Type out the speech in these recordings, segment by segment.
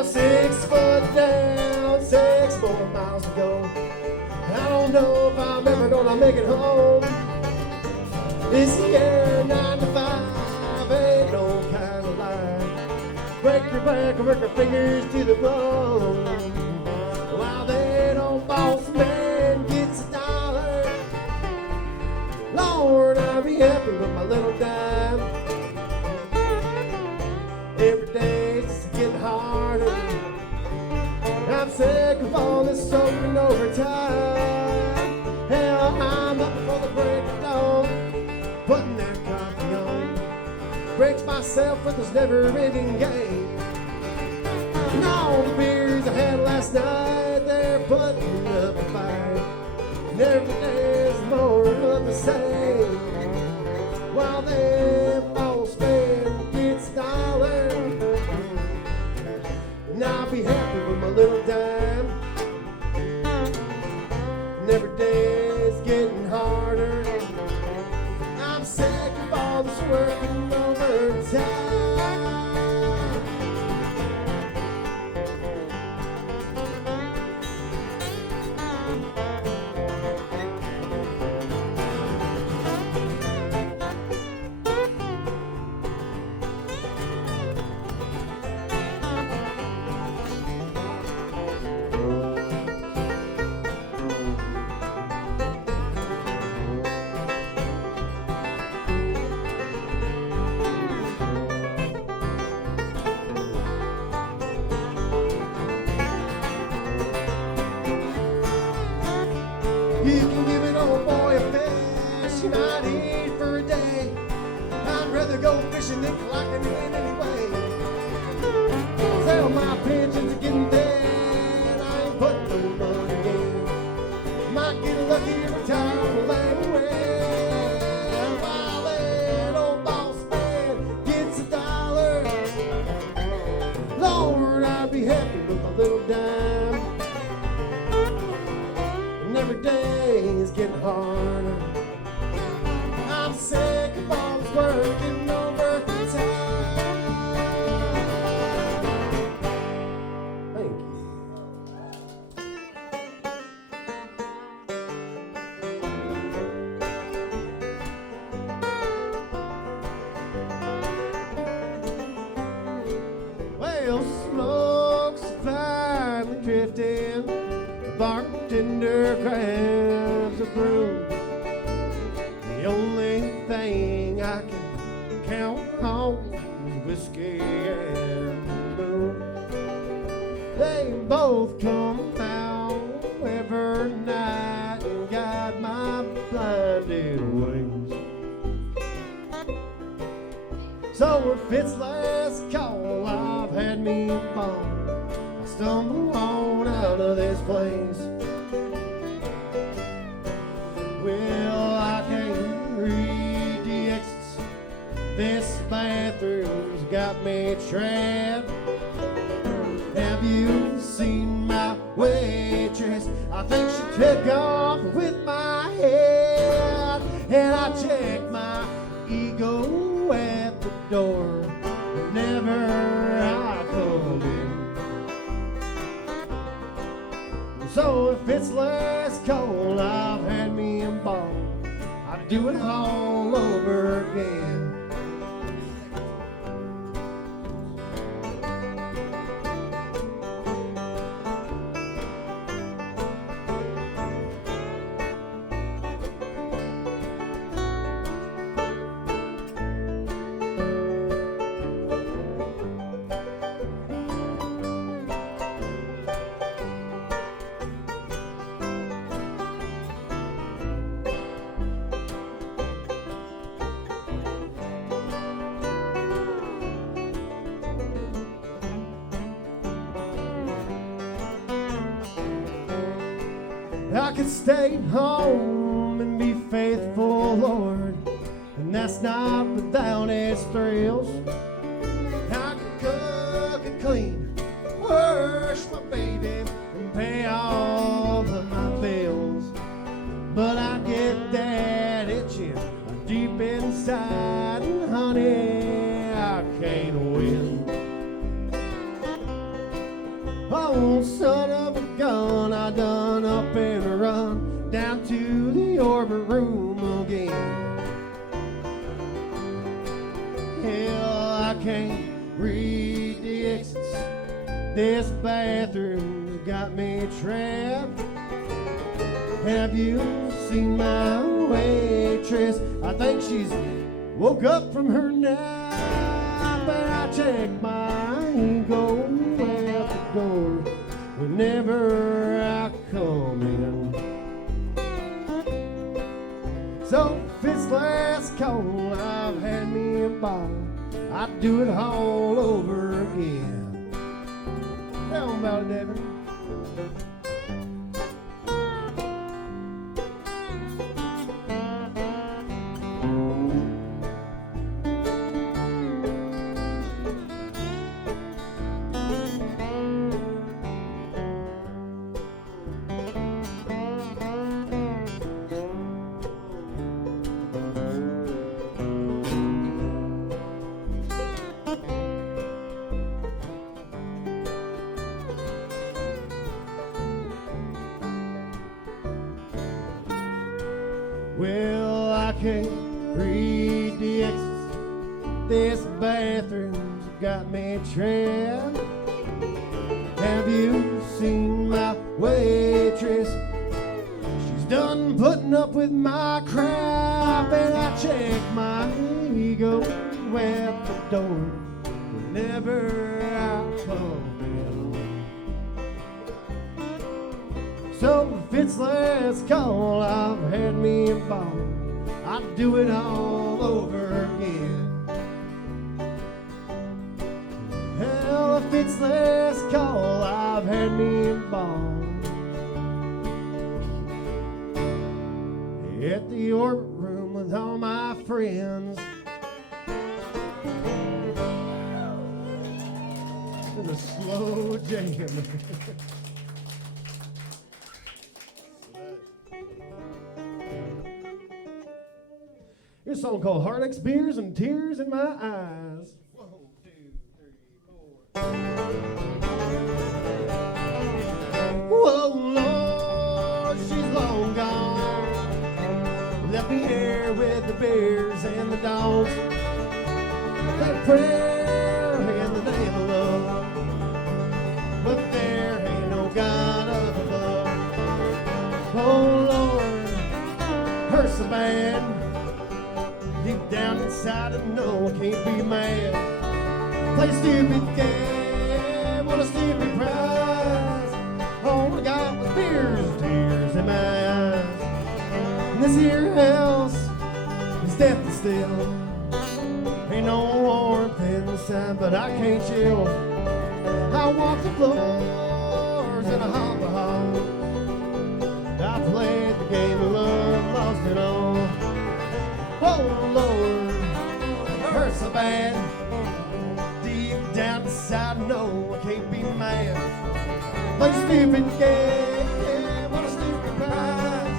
Well, 6 foot down, 6 more miles to go. I don't know if I'm ever gonna make it home. This year, 9 to 5, ain't no kind of life. Break your back and work your fingers to the bone. While that old boss man gets $1, Lord, I'll be happy with my little dime. Every day it's getting harder. I'm sick of all this soaking overtime. Hell, I'm up before the break of dawn, putting that coffee on. Breaks myself with this never-ending game. And all the beers I had last night, they're putting up a fight. And every day is more of the same. While that boss man gets $1, and I'll be happy with my little dime. And every day is getting harder. I'm sick of all this working overtime. You can give an old boy a fish you might eat for a day. I'd rather go fishing than clocking in anyway. Sell my pigeons are getting dead. I ain't putting no money in. Might get lucky every time I land away. While that old boss man gets $1, Lord, I'd be happy with my little dime. And every day is getting harder. I'm sick of all this working overtime. Thank you. Well, smoke's finally drifting. The bartender grabs a broom. The only thing I can count on is whiskey and booze. They both come out every night and guide my blinded ways. So if it's last call, I've had me a ball. I stumble on out of this place. Well, I can't read the exits. This bathroom's got me trapped. Have you seen my waitress? I think she took off with my head. And I checked my ego at the door. Never I come in. So if it's last call, I've had me a ball. I'd do it all over again. I could stay home and be faithful, Lord, and that's not without its thrills. I could cook and clean, worship my baby, and pay all of my bills. But I get that itching deep inside, and honey, I can't win. old son of a gun, I done up and run down to the orbit room again. Hell, I can't read the exits. This bathroom's got me trapped. Have you seen my waitress? I think she's woke up from her nap, and I check my ego at the door whenever I come in. So if it's last call, I've had me a bottle, I'd do it all over again. Tell 'em about it, Devin. Well, I can't read the exits. This bathroom's got me trapped. Have you seen my waitress? She's done putting up with my crap, and I check my ego at the door whenever I come in. So if it's last call, I've had me a ball, I'd do it all over again. Hell, if it's last call, I've had me a ball at the orbit room with all my friends. It's a slow jam. Here's a song called Heartaches Beers and Tears in My Eyes. 1, 2, 3, 4. Whoa, Lord, she's long gone. Left me here with the bears and the dogs. That prayer in the name of love, but there ain't no God up above. Oh, Lord, hurts so bad. Deep down inside I know I can't be mad. Play a stupid game, what a stupid prize. All I got was beers, tears in my eyes. And this here house is deathly still. Ain't no warmth inside, but I can't chill. I walk the floors in a hopper hall. I played the game of love, lost it all. Oh Lord, it hurts so bad. Deep down inside I know I can't be mad. Play a stupid game, what a stupid prize.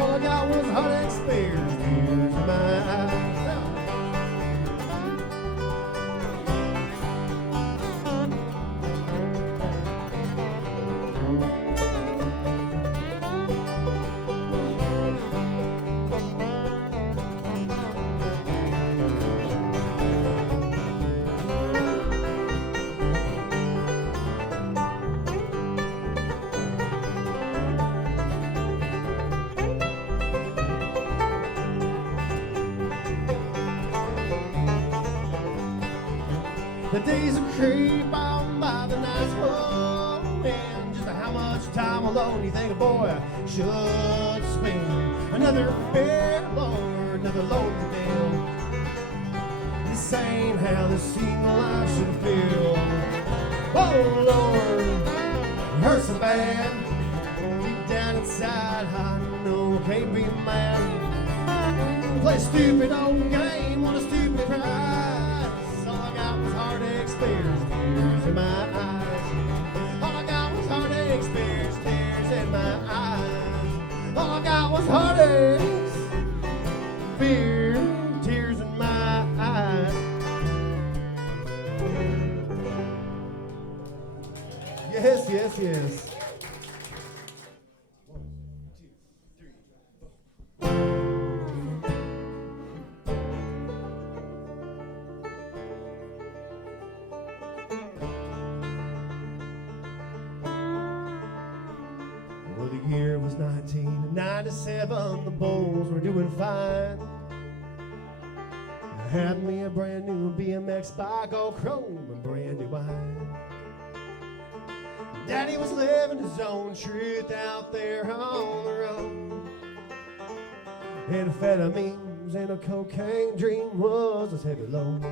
All I got was heartaches, beers, tears in my eyes. The days will creep on by, the nights roll in. Just how much time alone you think a boy should spend? Another beer, Lord, another load to bill. This ain't how this single life should feel. Oh Lord, it hurts so bad. Deep down inside, I know I can't be mad. Play a stupid old game, what a stupid prize. Heartaches, beers, tears in my eyes. All I got was heartaches, beers, tears in my eyes. All I got was heartaches, beer, tears in my eyes. Yeah. Yes, yes, yes. Well, the year was 1997. The Bulls were doing fine. I had me a brand new BMX bike, all chrome and brand new wine. Daddy was living his own truth out there on the road. Amphetamines and a cocaine dream was his heavy load.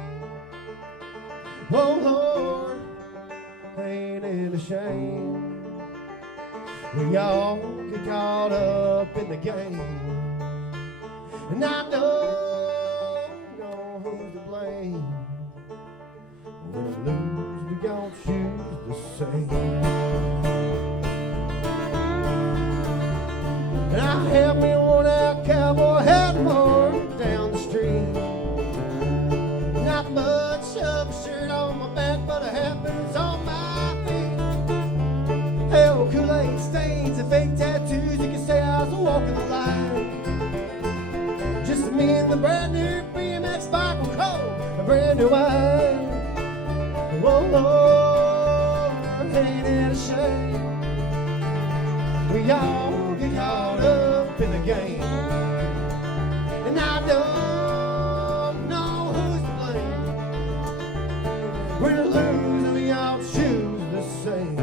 Oh Lord, ain't it a shame? We all get caught up in the game. And I don't know who's to blame. When we lose, we all choose the same. And I have me worn out cowboy hat worn down the street. Not much of a shirt on my back, but a hat boots on my feet. Hell, Kool-Aid stains and fake tattoos. You can say I was walking the line. Just me and the brand new BMX bike will cold, a brand new wine. Whoa, Lord, ain't it a shame? We all get caught up in the game, and I don't know who's to blame. Win or lose, we all choose the same.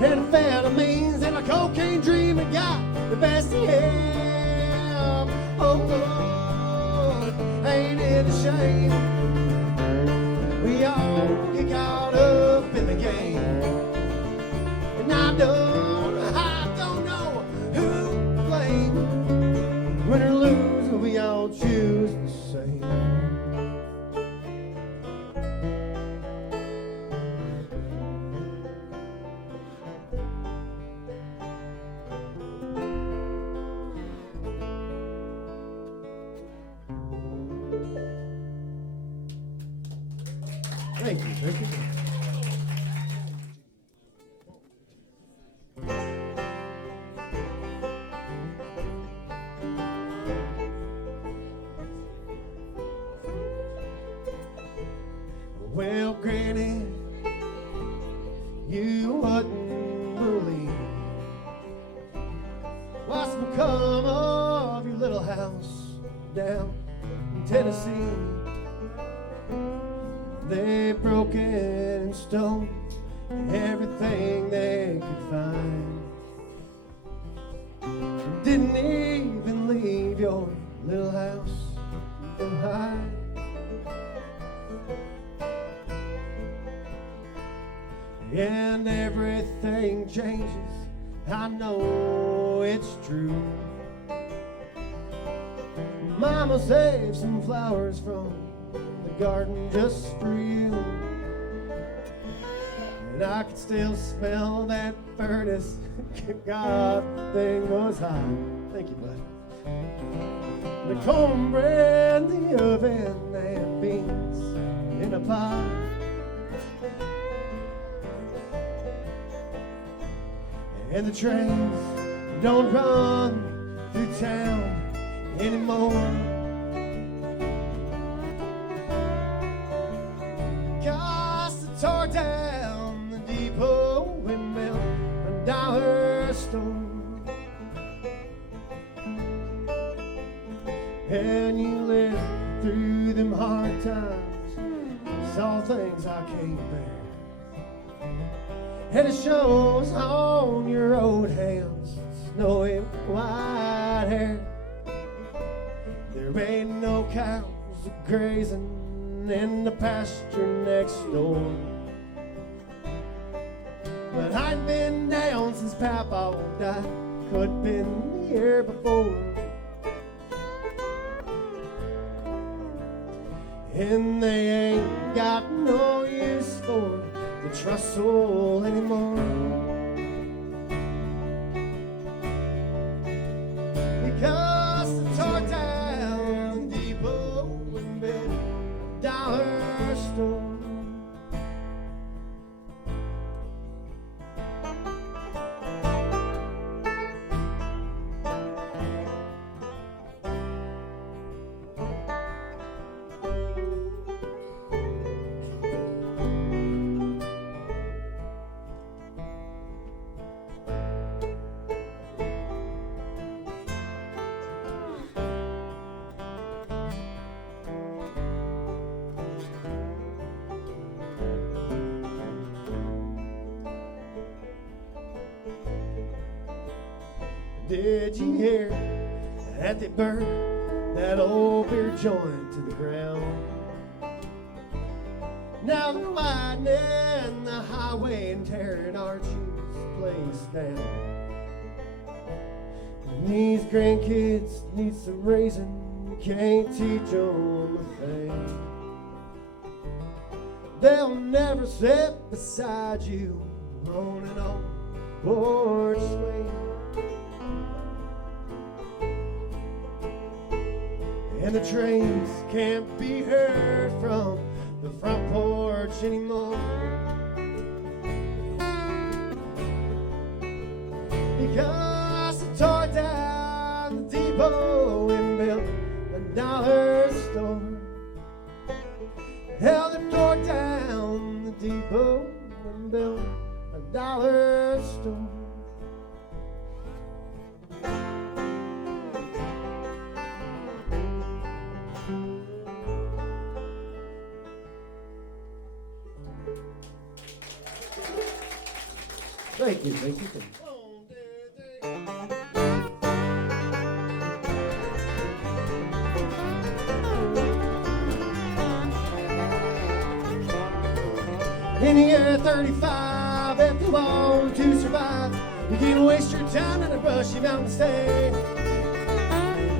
Amphetamines and a cocaine dream and got the best of him. Oh Lord, ain't it a shame? We all get caught up in the game, and I don't know who to blame. Win or lose, we all choose the same. Thank you. Thank you. Well, Granny, you wouldn't believe what's become of your little house down in Tennessee. They broke it and stole everything they could find. Didn't even leave your little house behind. And everything changes, I know it's true. Mama saved some flowers from the garden just for you, and I could still smell that furnace. God, the thing was hot. Thank you, buddy. The cornbread, the oven, and beans in a pot. And the trains don't run through town anymore. Tore down the depot windmill storm. And you lived through them hard times, saw things I can't bear. And it shows on your old hands, snowy white hair. There ain't no cows grazing in the pasture next door, but I'd been down since Papa died, could been the year before. And they ain't got no use for the trestle anymore, because the tore down depot and built a dollar store. Did you hear that they burned that old beer joint to the ground? Now they're widening the highway and tearing Archie's place down. And these grandkids need some raising, you can't teach them a thing. They'll never sit beside you on an old porch swing. And the trains can't be heard from the front porch anymore, because they tore down the depot and built a dollar store. Hell, they tore down the depot and built a dollar store. Thank you, thank you, thank you. In the year 35, if you want to survive, you can't waste your time in a brushy mountain stay,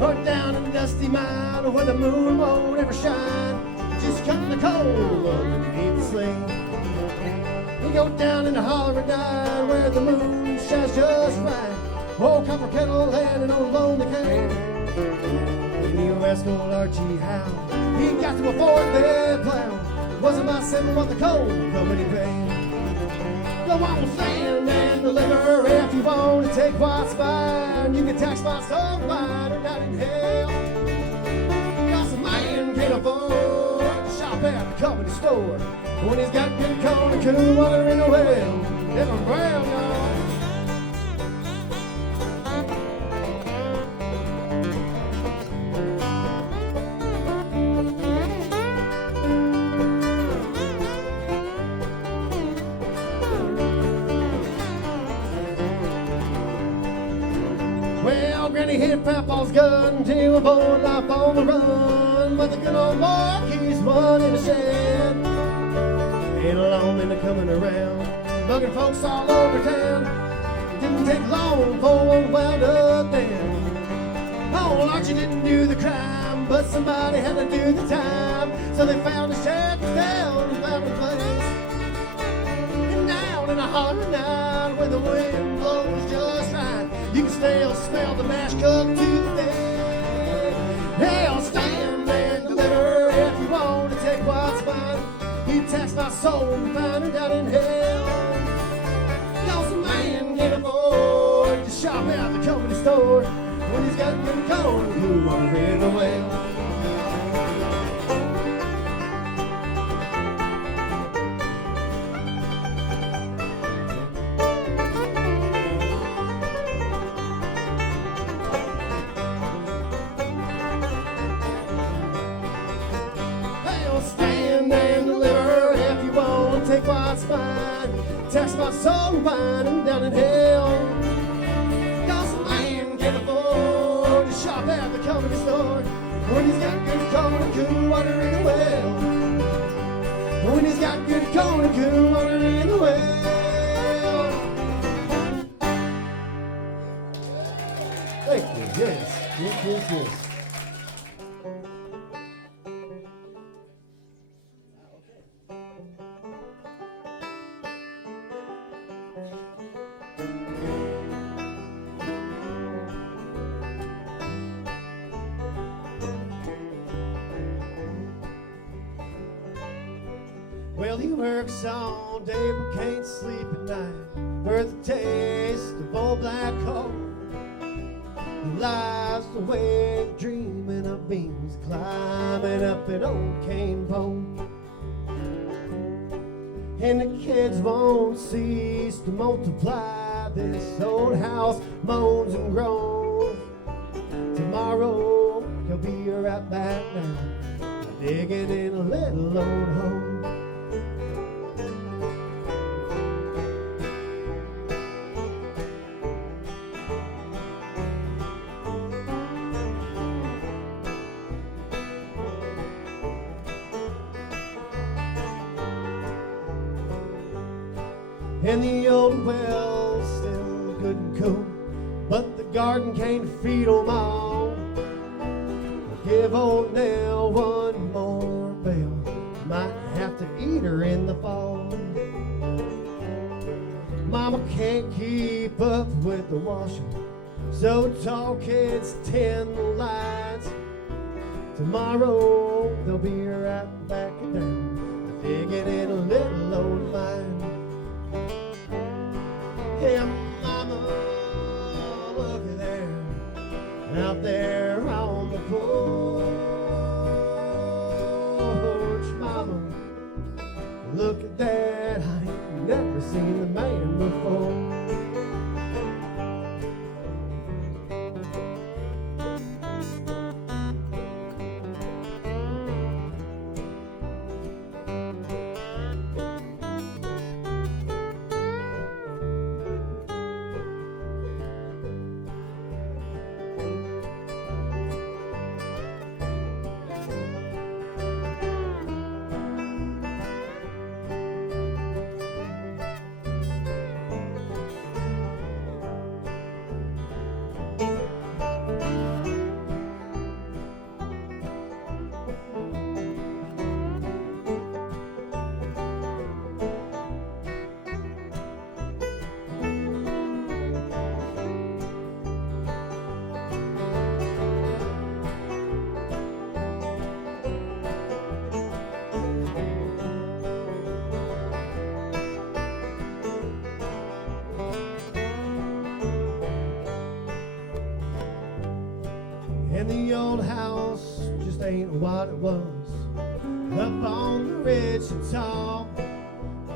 or down in a dusty mine where the moon won't ever shine, just cutting the coal underneath the sleigh. You go down in the holler at night where the moon shines just right, old copper kettle and an old lonely cane. And you ask old Archie how he got to afford that plow. Wasn't my simple what the coal company paid. Go on, stand and deliver if you want to take what's mine. You can tax my soul right or not in hell. Cause a man can't afford to shop at the company store when he's got good corn and cool water in the well. Never brown, y'all. Well, Granny hit Papa's gun till a boy life on the run, but the good old boy keeps one in the shed. Ain't alone in the coming around, bugging folks all over town. It didn't take long for one wound up then. Oh, Archie didn't do the crime, but somebody had to do the time. So they found the shed down and found a place. And down in a holler night where the wind blows just right, you can still smell the mash cooked to the day. Hell, stand and deliver if you want to take what's mine. You tax my soul and find her down in hell. Cause a man can't afford to shop at the company store when he's got good corn and cool water in the well. take what's mine, tax my soul and winding down in hell. Cause a man can't afford to shop at the company store when he's got good corn and cool water in the well. When he's got good corn and cool water in the well. Thank you, yes, yes, yes, yes. Well, he works all day but can't sleep at night for the taste of old black coal. He lies awake dreaming of beans climbing up an old cane pole. And the kids won't cease to multiply. This old house moans and groans. Tomorrow he'll be right back now, digging in a little old hole. And the old well's still good and cool, but the garden can't feed 'em all. Give old Nell one more bell, might have to eat her in the fall. Mama can't keep up with the washing, so tall kids tend the lights. Tomorrow they'll be right back down, digging in a little old mine. Hey, mama, look at there, out there on the porch. Mama, look at that, I ain't never seen the man before. And the old house just ain't what it was. Up on the ridge and tall,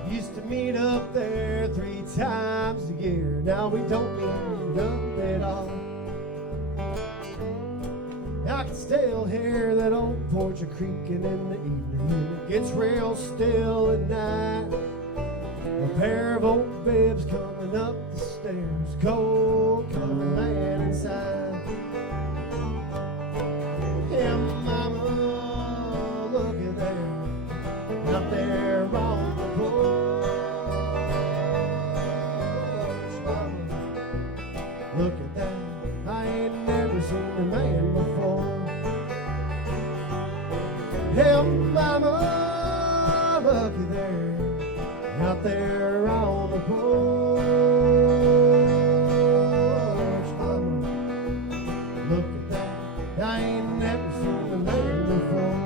used to meet up there 3 times a year. Now we don't meet up at all. I can still hear that old porch a-creaking in the evening when it gets real still at night. A pair of old bibs coming up the stairs, cold coming man inside. Yeah, mama, look at there, out there on the porch. Mama, look at that, I ain't never seen a man before. Yeah, mama, look at there, out there on the porch. Mama, look at that, I ain't never seen a man before.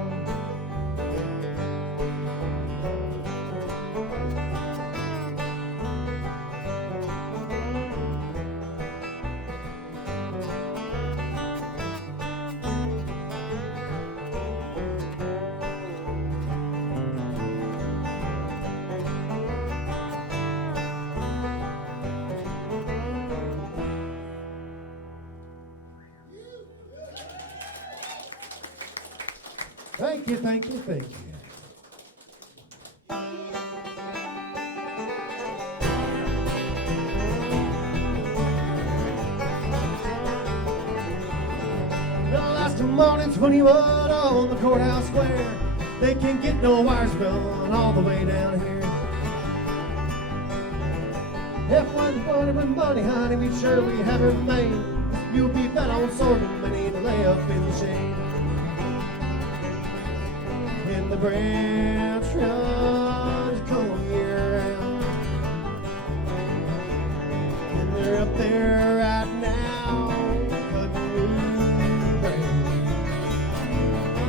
Thank you, thank you, thank you. come on in 21 on the courthouse square. They can't get no wires run all the way down here. If one money with money, honey, we surely have her made. You'll be fed on sorghum and need to lay up in the shade. In the branch runs cold year round, and they're up there right now, cutting bluegrass.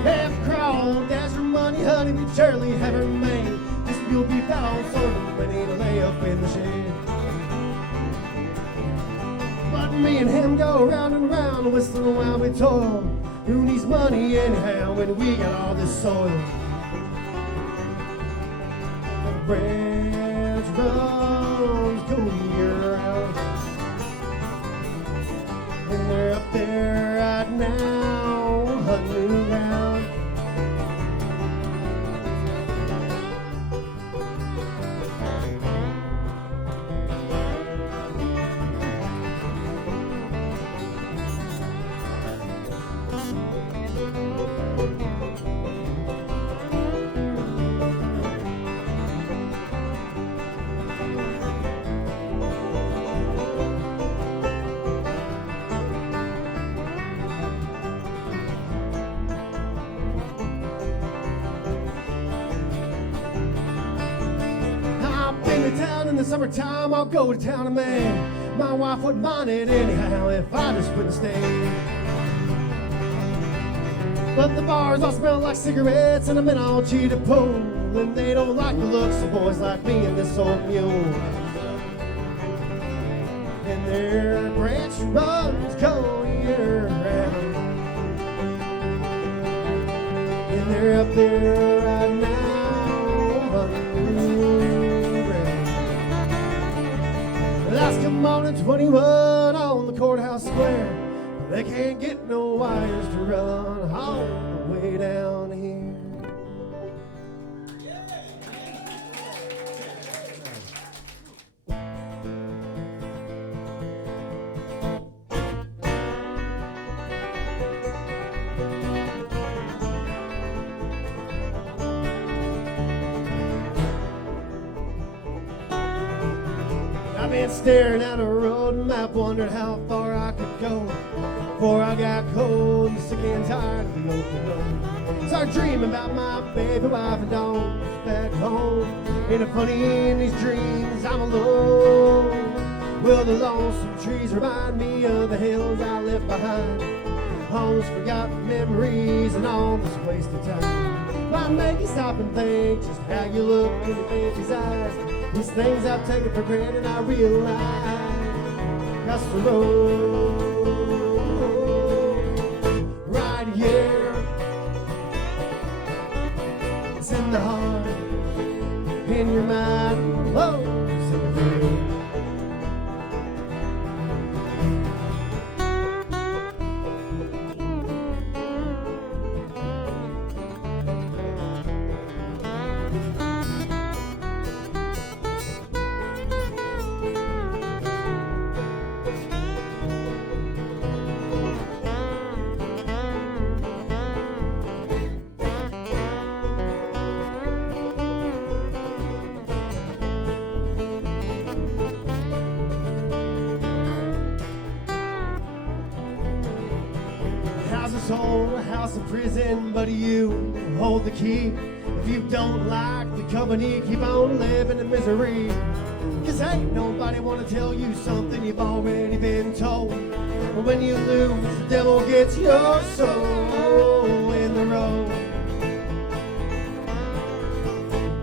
Half crawled, that's her money, honey, we surely have her made. This mule be fat on sorghum and need to lay up in the shade. But me and him go round and round, whistling while we toil. Who needs money anyhow when we got all this soil? The branch runs cold year round, and they're up there right now, hunting around. In the summertime, I'll go to town, and man, my wife wouldn't mind it anyhow if I just wouldn't stay. But the bars all smell like cigarettes, and the men all cheat a pole, and they don't like the looks of boys like me and this old mule. And their branch runs cold year round, and they're up there right now. Let's come on in 21 on the courthouse square. They can't get no wires to run all the way down here. I've been staring at a road map, wondering how far I could go before I got cold and sick and tired of the open door. Start dreaming about my baby wife and dogs back home. Ain't it funny in these dreams I'm alone? Will the lonesome trees remind me of the hills I left behind? All those forgotten memories and all this wasted time. Might make you stop and think just how you look in your baby's eyes. These things I've taken for granted, I realize. Across the road, right here, it's in the heart, in your mind, oh, it's in the field. Sold a house in prison, but you hold the key. If you don't like the company, keep on living in misery. Cause ain't nobody wanna tell you something you've already been told. But when you lose, the devil gets your soul in the road.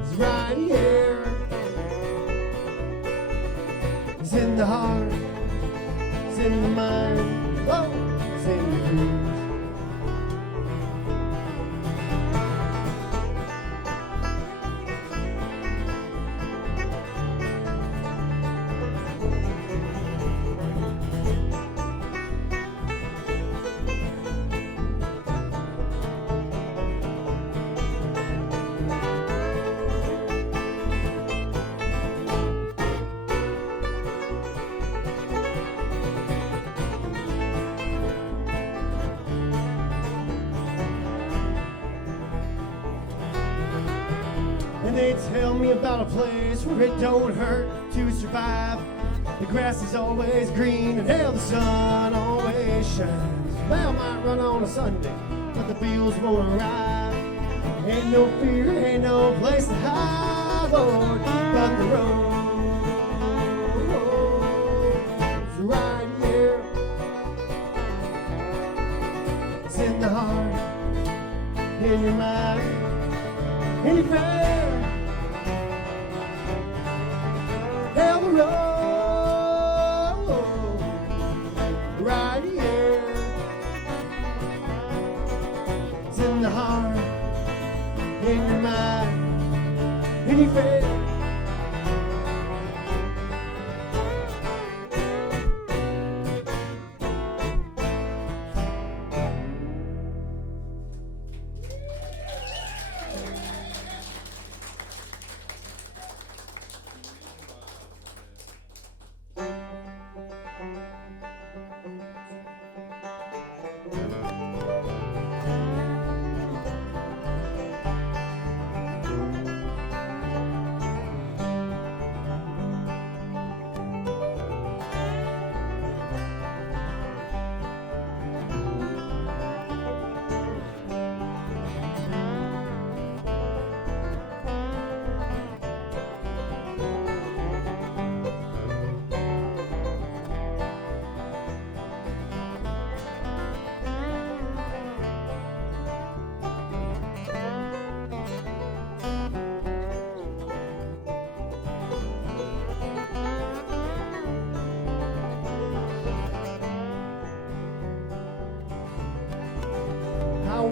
It's right here. It's in the heart. It's in the mind. Oh, it's in the groove. And they tell me about a place where it don't hurt to survive. The grass is always green and hell, the sun always shines. Well, might run on a Sunday, but the Beals won't arrive. Ain't no fear, ain't no place to hide, Lord, but the road's right here. It's in the heart, in your mind, in your fair. Hell, the road right here. It's in the heart, in your mind, in your face.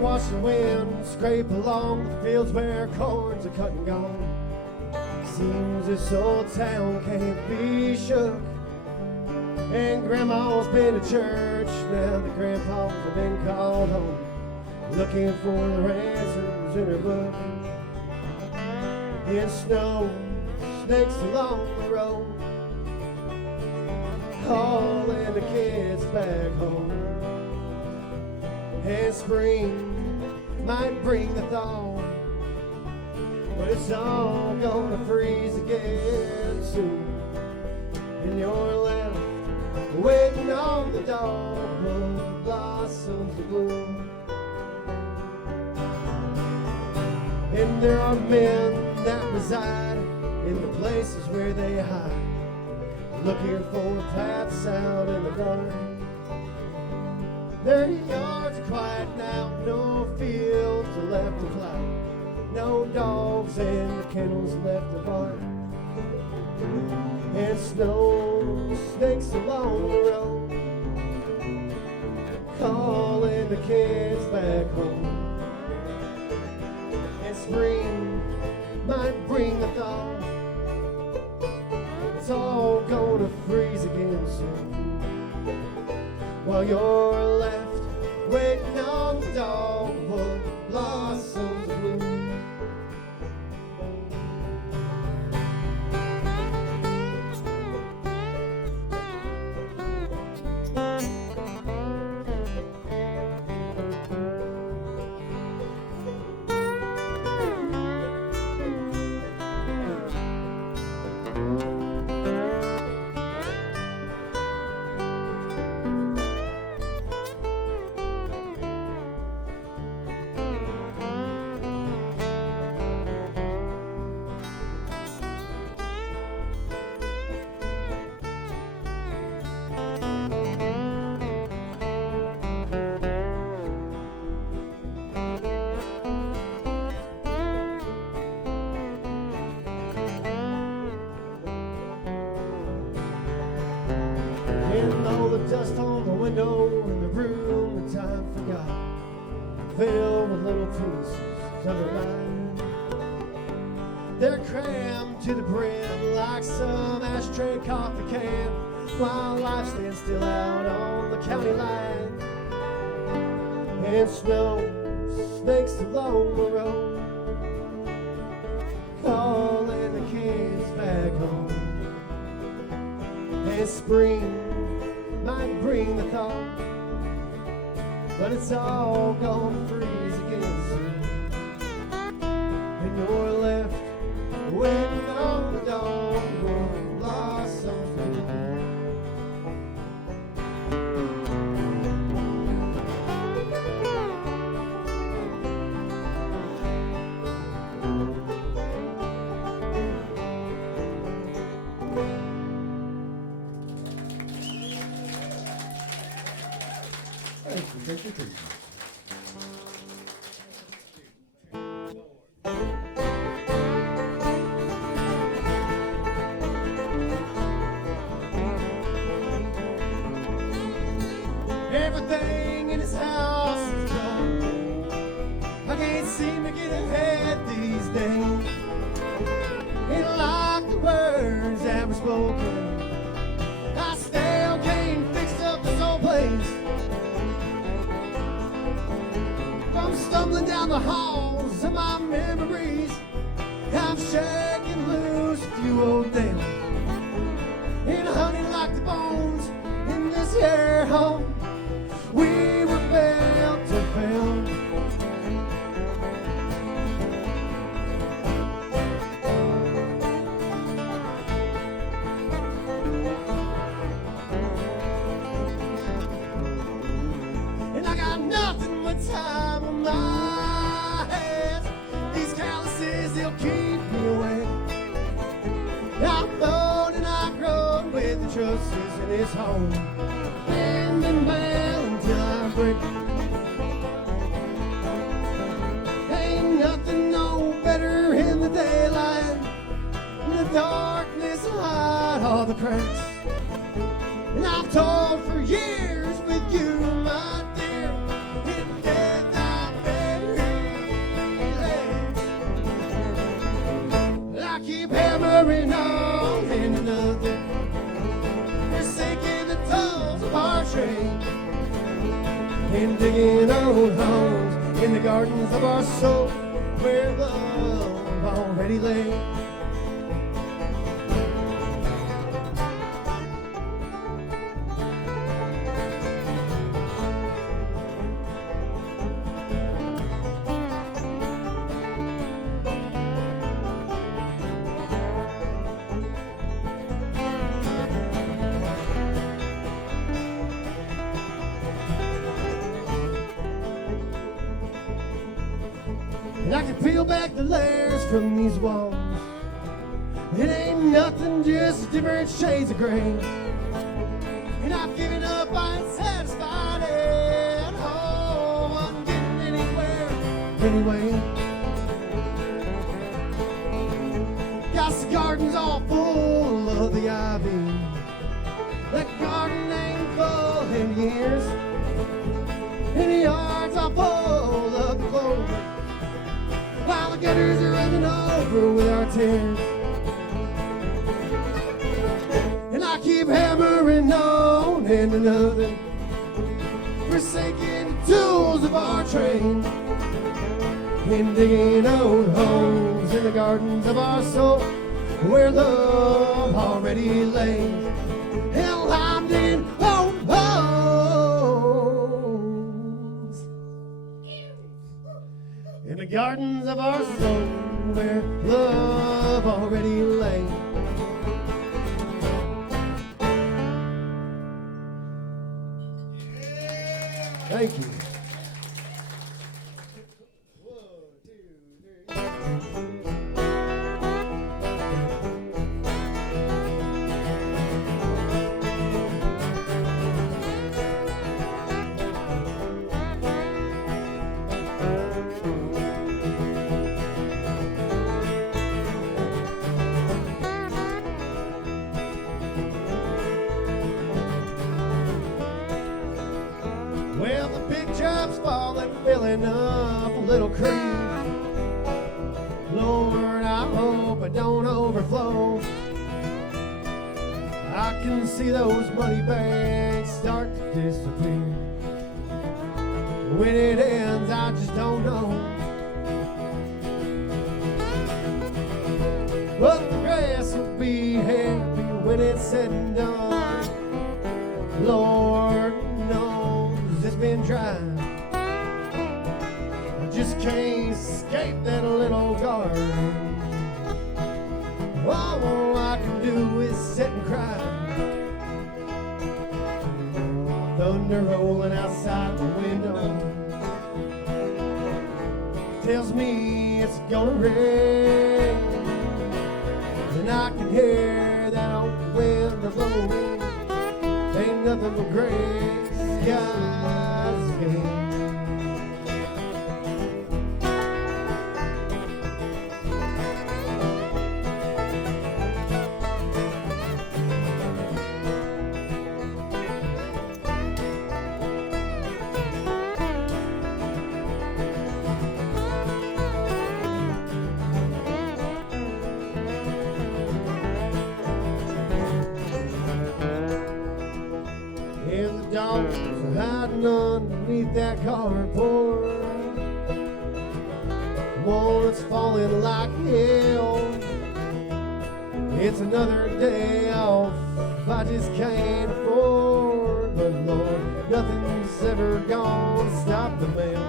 Watch the wind scrape along the fields where corns are cut and gone. Seems this old town can't be shook. And Grandma's been to church, now the grandpas have been called home, looking for their answers in her book. It snows, snakes along the road, calling the kids back home. And spring might bring the thaw, but it's all gonna freeze again soon. And you're left waiting on the dogwood blossoms to bloom. And there are men that reside in the places where they hide, looking for paths out in the dark. Their yards are quiet now, no fields are left to plow, no dogs in the kennels left to bark. And snow snakes along the road, calling the kids back home. And spring might bring the thaw, it's all gonna freeze again soon. While you're left waiting on the dogwood blossoms bloom. Dust on the window in the room that time forgot, filled with little pieces of her mind. They're crammed to the brim like some ashtray coffee can, while life stands still out on the county line. And snow snakes along the road, calling the kids back home. And spring might bring the thaw, but it's all gonna freeze again soon. And you're left waiting on the dawn, blossom free. Thank you. Everything in his house is gone. I can't seem to get ahead these days. Ain't like the words that were spoken. I still can't fix up this old place. I'm stumbling down the halls of my memories. I'm shaking loose a few old nails. And honey, like the bones in this here home, we were built to fail. And I got nothing but time on my hands. These calluses, they'll keep me awake. I'm born and I grow with the trusses in his home. Bending down until I break. Ain't nothing no better in the daylight. In the darkness, hide all the cracks. And I've told for years with you, my dear, in death I relax. I keep hammering on into nothing, forsaking the tolls of our trade, and digging old homes in the gardens of our soul, where love already lay. And I can peel back the layers from these walls. It ain't nothing, just different shades of gray. And I've given up, I ain't satisfied at home. I'm getting anywhere anyway. Got the gardens all full of the ivy. That garden ain't full in years. And the yards are full of the clover, while the gutters are running over with our tears. And I keep hammering on into nothing, forsaking the tools of our trade, and digging old homes in the gardens of our soul, where love already lays. Hell, I'm digging old homes in the gardens of our soul, where love already lay. Thank you. Well, the big job's falling, filling up a little creek. Lord, I hope it don't overflow. I can see those money bags start to disappear. When it ends, I just don't know. But the grass will be happy when it's said and done. Lord knows it's been dry. I just can't escape that little garden. All I can do is sit and cry. Thunder rolling outside the window tells me it's gonna rain, and I can hear that old wind blowing. Ain't nothing but gray skies again. Dogs are hiding underneath that carport. Walnuts falling like hell. It's another day off I just can't afford. But Lord, nothing's ever gonna stop the mail.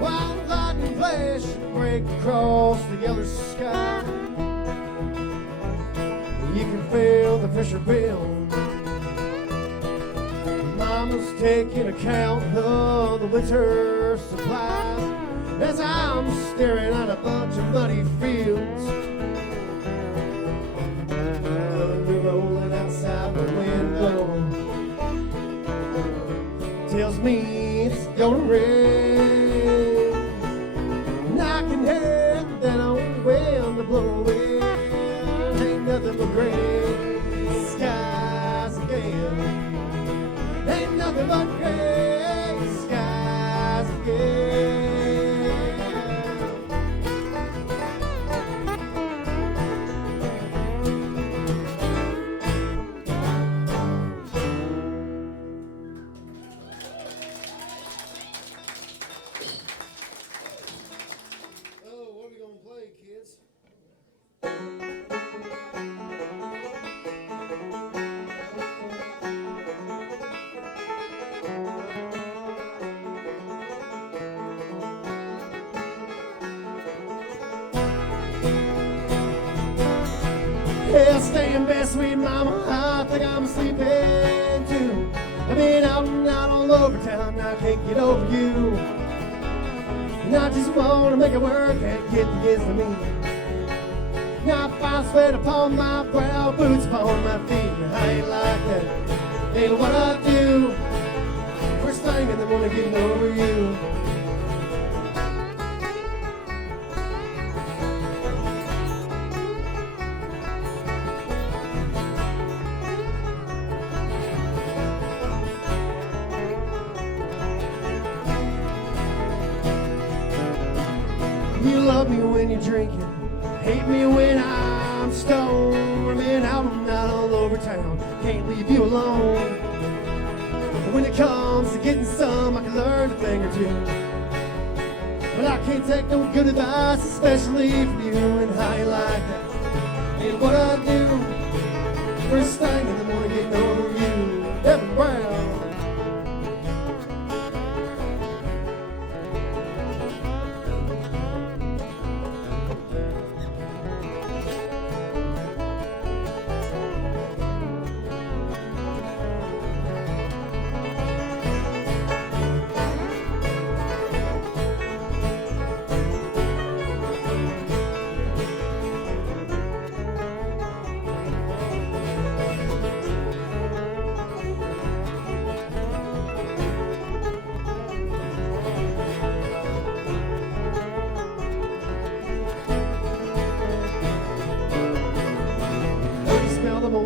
Wild lightning flash break across the yellow sky. You can feel the pressure build. Mama's taking account of the winter supplies as I'm staring at a bunch of muddy fields. Thunder rolling outside the window tells me it's gonna rain, and I can hear that old wind blowing. Nothing but gray skies again. Ain't nothing but gray skies again. Oh, what are we gonna play, kids? Yeah, staying best, sweet mama, I think I'm sleeping too. I've been out and out all over town, I can't get over you. And I just wanna make it work, can't get the gist of me. Now I find sweat upon my brow, boots upon my feet. I ain't like that, ain't what I do. First thing in the morning, getting over you. You love me when you're drinking, hate me when I'm storming out and out all over town. Can't leave you alone. But when it comes to getting some, I can learn a thing or two. But I can't take no good advice, especially from you. And how you like that ain't what I do. First thing in the morning, getting over you. Devin Brown.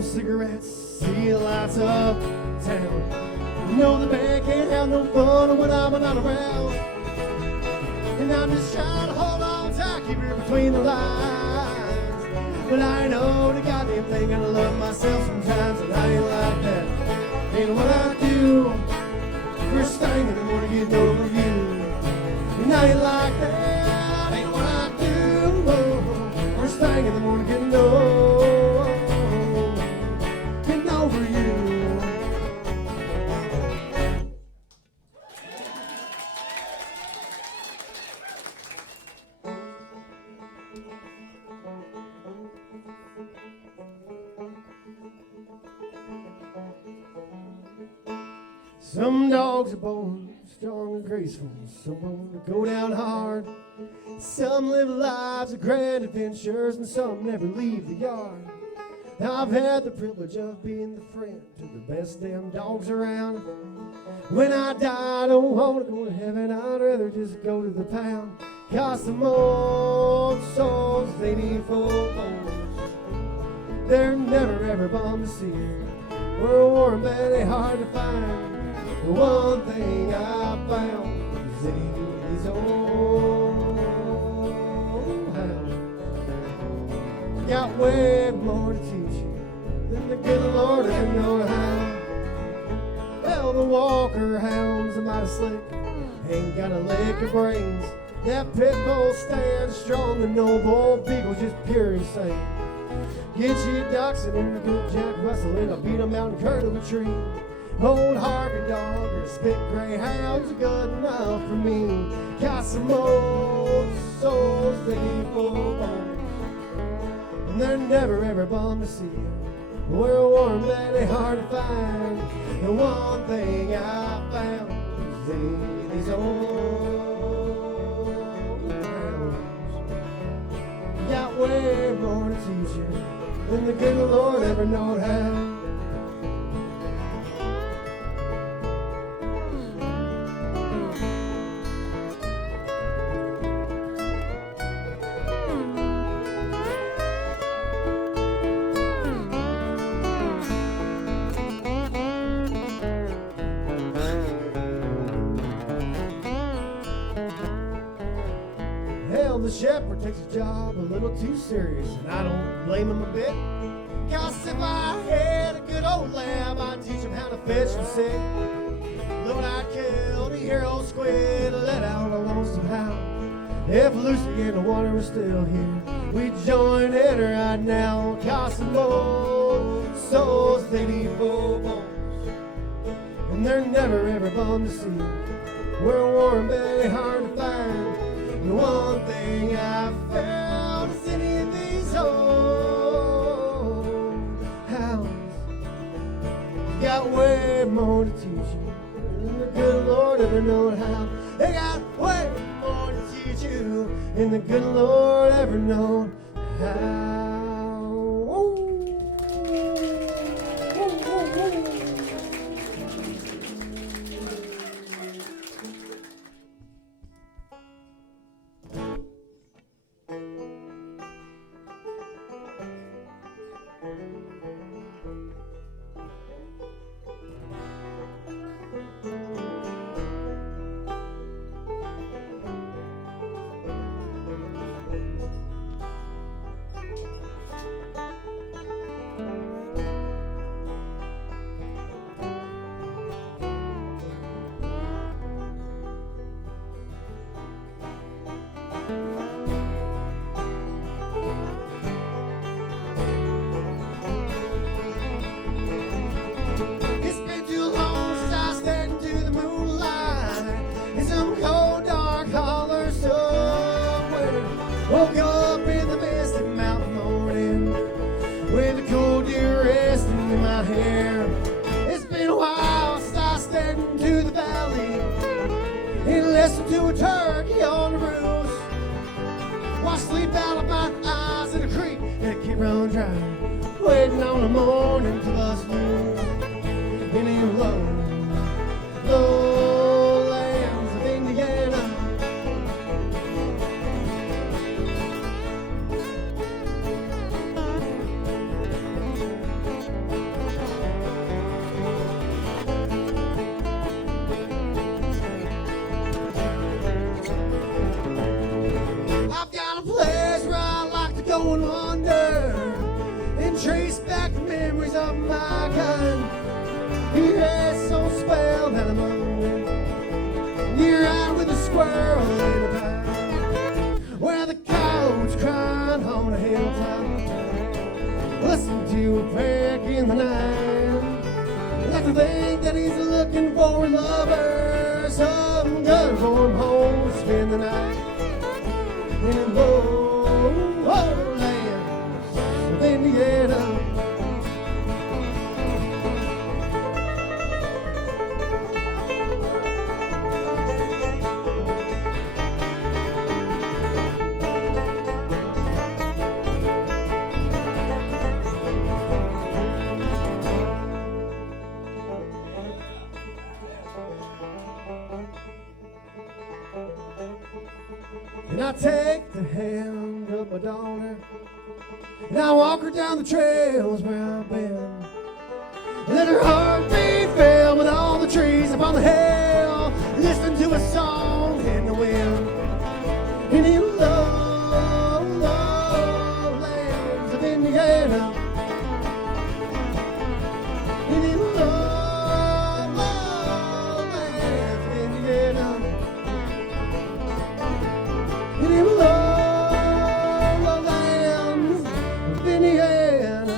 Cigarettes, see the lights of town. You know the band can't have no fun when I'm not around. And I'm just trying to hold on tight, keep it between the lines. But I know the goddamn thing, I love myself sometimes, and I ain't like that. Ain't what I do. First thing in the morning, getting over you. And I ain't like that. Ain't what I do. First thing in the morning, getting over. Some dogs are born strong and graceful, some born to go down hard. Some live lives of grand adventures, and some never leave the yard. I've had the privilege of being the friend to the best damn dogs around. When I die, I don't want to go to heaven, I'd rather just go to the pound. 'Cause some old souls, they need full bones. They're never ever bummed to see. We're warm, but they're hard to find. The one thing I found is these old hounds got way more to teach you than the good Lord ever know how. Well, the Walker hounds are mighty slick, ain't got a lick of brains. That pit bull stands strong and noble, Beagle's just pure insane. Get you a dachshund and a good Jack Russell, and I'll beat 'em out and curl a tree. Old Harvey dog or spit greyhounds are good enough for me. Got some old souls that need full bones, and they're never ever bummed to see you. We're warm, but they're hard to find. The one thing I found is these old hounds got way more to teach you than the good Lord ever knowed how. The shepherd takes his job a little too serious, and I don't blame him a bit. 'Cause if I had a good old lamb, I'd teach him how to fetch the sick. Lord, I'd kill the hero squid, let out a lonesome howl. If Lucy and the water were still here, we'd join in right now. 'Cause some old souls, they need full bones, and they're never ever bummed to see. We're warm, very hard to find. The one thing I found is any of these old hounds got way more to teach you than the good Lord ever knowed how. They got way more to teach you than the good Lord ever knowed how. Woke up in the misty mountain morning with a cold deer resting in my hair. It's been a while since I stepped into the valley and listened to a turkey on the roost. Washed sleep out of my eyes in a creek that keep running dry, waiting on the morning to bust loose in the lowlands of Indiana. And wander and trace back the memories of my kind. Your head so spelled that I'm under. You're out with a squirrel in the pine, where the cows crying on a hilltop. Listen to a peck in the night, like to think that he's looking for a lover, something good for him home to spend the night. And lowlands of Indiana. take the hand of my daughter, and I walk her down the trails where I've been. Let her heart be filled with all the trees upon the hill, listen to a song in the wind. And in low, low lands of Indiana, and in low, low lands of Indiana, and in low, low lands of Indiana.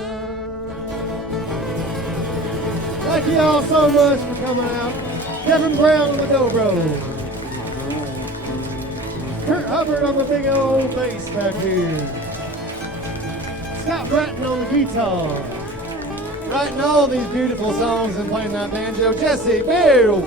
Thank you all so much for coming out. Devin Brown on the Dobro. Hubbard on the big old bass back here. Scott Bratton on the guitar. Writing all these beautiful songs and playing that banjo, Jesse Beals.